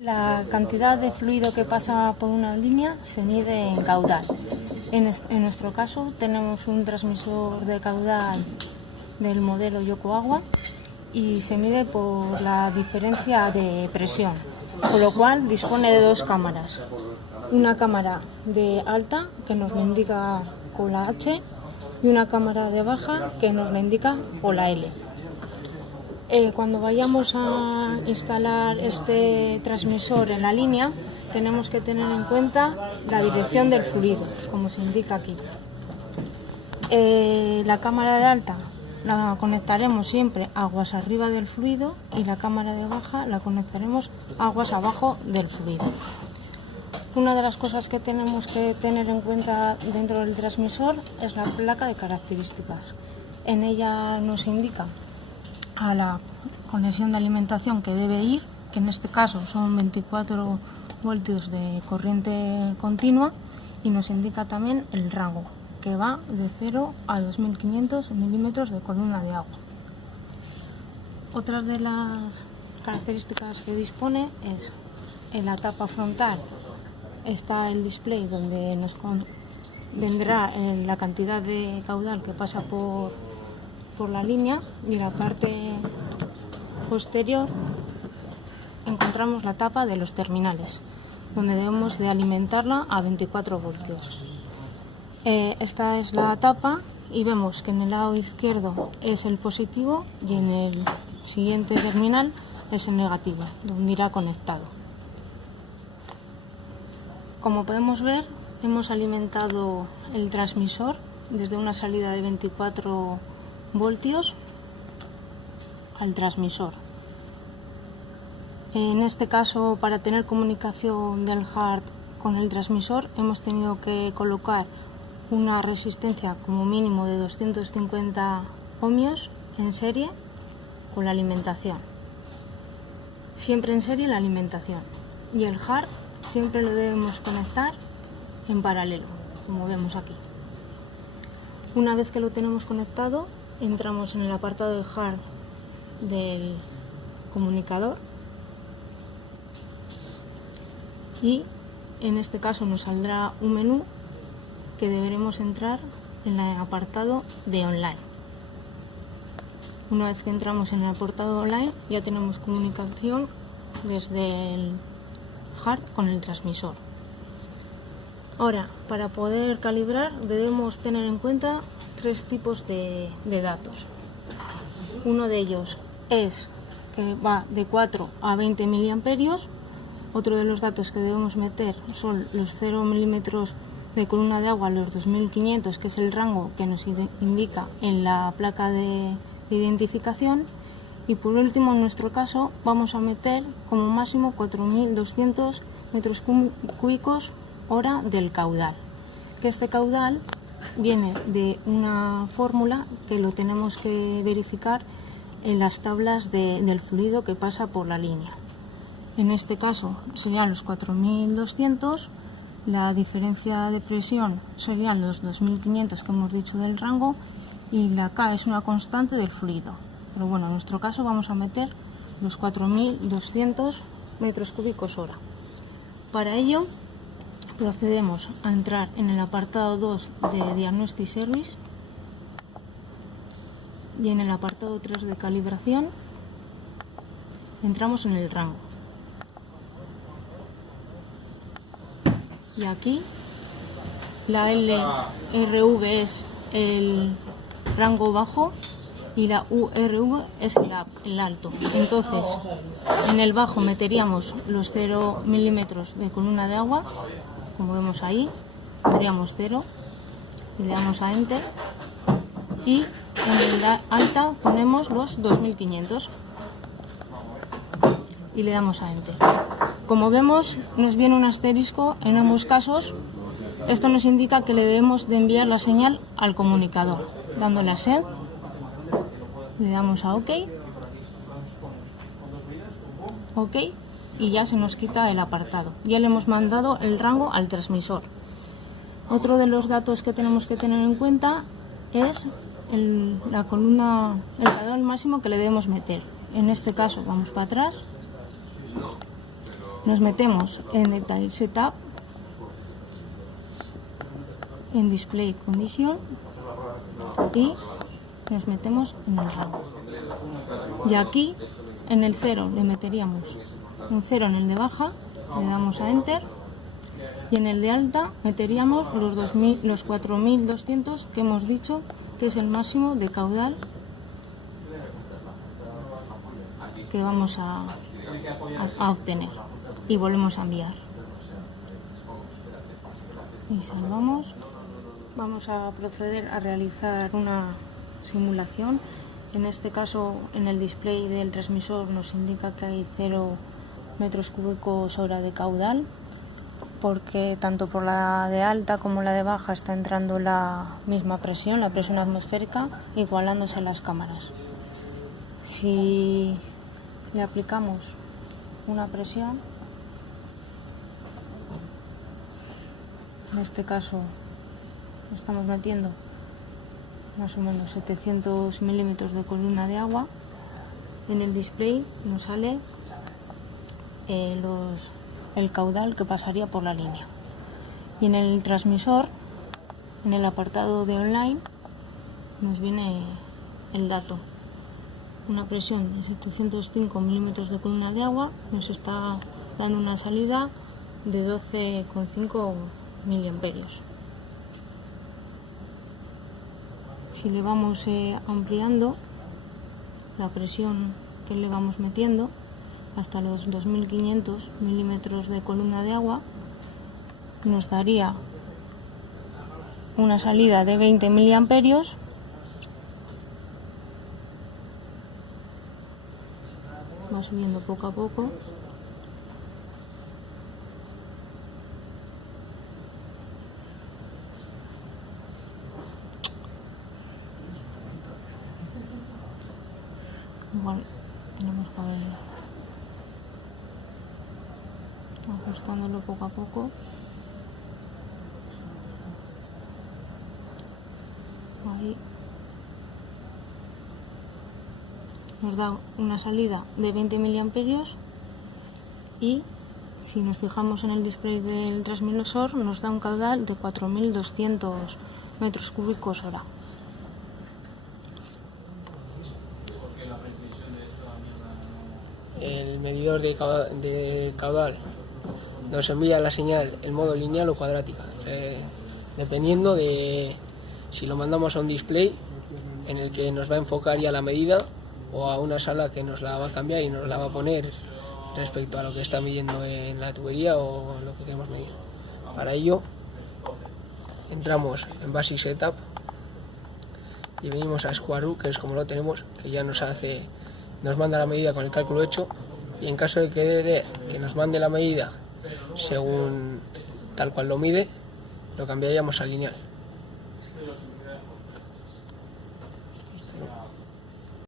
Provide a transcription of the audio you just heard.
La cantidad de fluido que pasa por una línea se mide en caudal. En nuestro caso tenemos un transmisor de caudal del modelo Yokogawa y se mide por la diferencia de presión, con lo cual dispone de dos cámaras. Una cámara de alta que nos lo indica con la H y una cámara de baja que nos lo indica con la L. Cuando vayamos a instalar este transmisor en la línea, tenemos que tener en cuenta la dirección del fluido, como se indica aquí. La cámara de alta la conectaremos siempre aguas arriba del fluido y la cámara de baja la conectaremos aguas abajo del fluido. Una de las cosas que tenemos que tener en cuenta dentro del transmisor es la placa de características. En ella nos indica a la conexión de alimentación que debe ir, que en este caso son 24 voltios de corriente continua, y nos indica también el rango, que va de 0 a 2500 milímetros de columna de agua. Otra de las características que dispone es en la tapa frontal está el display donde nos vendrá la cantidad de caudal que pasa por la línea, y en la parte posterior encontramos la tapa de los terminales, donde debemos de alimentarla a 24 voltios. Esta es la tapa y vemos que en el lado izquierdo es el positivo y en el siguiente terminal es el negativo, donde irá conectado. Como podemos ver, hemos alimentado el transmisor desde una salida de 24 voltios al transmisor. En este caso, para tener comunicación del hard con el transmisor, hemos tenido que colocar una resistencia como mínimo de 250 ohmios en serie con la alimentación. Siempre en serie la alimentación. Y el hard siempre lo debemos conectar en paralelo, como vemos aquí. Una vez que lo tenemos conectado, entramos en el apartado de hard del comunicador y en este caso nos saldrá un menú que deberemos entrar en el apartado de online. Una vez que entramos en el apartado online, ya tenemos comunicación desde el hard con el transmisor. Ahora, para poder calibrar debemos tener en cuenta tres tipos de datos. Uno de ellos es que va de 4 a 20 miliamperios. Otro de los datos que debemos meter son los 0 milímetros de columna de agua a los 2500, que es el rango que nos indica en la placa de identificación. Y por último, en nuestro caso, vamos a meter como máximo 4200 metros cúbicos hora del caudal. Que este caudal viene de una fórmula que lo tenemos que verificar en las tablas del fluido que pasa por la línea. En este caso serían los 4200, la diferencia de presión serían los 2500 que hemos dicho del rango, y la K es una constante del fluido. Pero bueno, en nuestro caso vamos a meter los 4200 metros cúbicos hora. Para ello procedemos a entrar en el apartado 2 de Diagnostic Service y en el apartado 3 de calibración entramos en el rango. Y aquí la LRV es el rango bajo y la URV es el alto. Entonces, en el bajo meteríamos los 0 milímetros de columna de agua, como vemos ahí, pondríamos 0 y le damos a Enter, y en la alta ponemos los 2500 y le damos a Enter. Como vemos, nos viene un asterisco en ambos casos. Esto nos indica que le debemos de enviar la señal al comunicador. Dándole a Send, le damos a OK, OK, y ya se nos quita el apartado. Ya le hemos mandado el rango al transmisor. Otro de los datos que tenemos que tener en cuenta es la columna, el caudal máximo que le debemos meter. En este caso vamos para atrás nos metemos en Detail Setup, en Display Condition y nos metemos en el rango. Y aquí en el 0 le meteríamos un 0 en el de baja, le damos a Enter, y en el de alta meteríamos los 4200 que hemos dicho que es el máximo de caudal que vamos a obtener, y volvemos a enviar y salvamos. Vamos a proceder a realizar una simulación. En este caso, en el display del transmisor nos indica que hay 0 metros cúbicos hora de caudal, porque tanto por la de alta como la de baja está entrando la misma presión, la presión atmosférica, igualándose las cámaras. Si le aplicamos una presión, en este caso estamos metiendo más o menos 700 milímetros de columna de agua, en el display nos sale el caudal que pasaría por la línea, y en el transmisor, en el apartado de online, nos viene el dato. Una presión de 705 milímetros de columna de agua nos está dando una salida de 12,5 miliamperios. Si le vamos ampliando la presión que le vamos metiendo hasta los 2500 milímetros de columna de agua, nos daría una salida de 20 miliamperios, va subiendo poco a poco. Igual tenemos que ir ajustándolo poco a poco. Ahí nos da una salida de 20 miliamperios, y si nos fijamos en el display del transmisor nos da un caudal de 4200 metros cúbicos hora. El medidor de caudal nos envía la señal en modo lineal o cuadrática, dependiendo de si lo mandamos a un display en el que nos va a enfocar ya la medida, o a una sala que nos la va a cambiar y nos la va a poner respecto a lo que está midiendo en la tubería o lo que queremos medir. Para ello entramos en Basic Setup y venimos a Square, que es como lo tenemos, que ya nos manda la medida con el cálculo hecho, y en caso de querer que nos mande la medida según tal cual lo mide, lo cambiaríamos a lineal.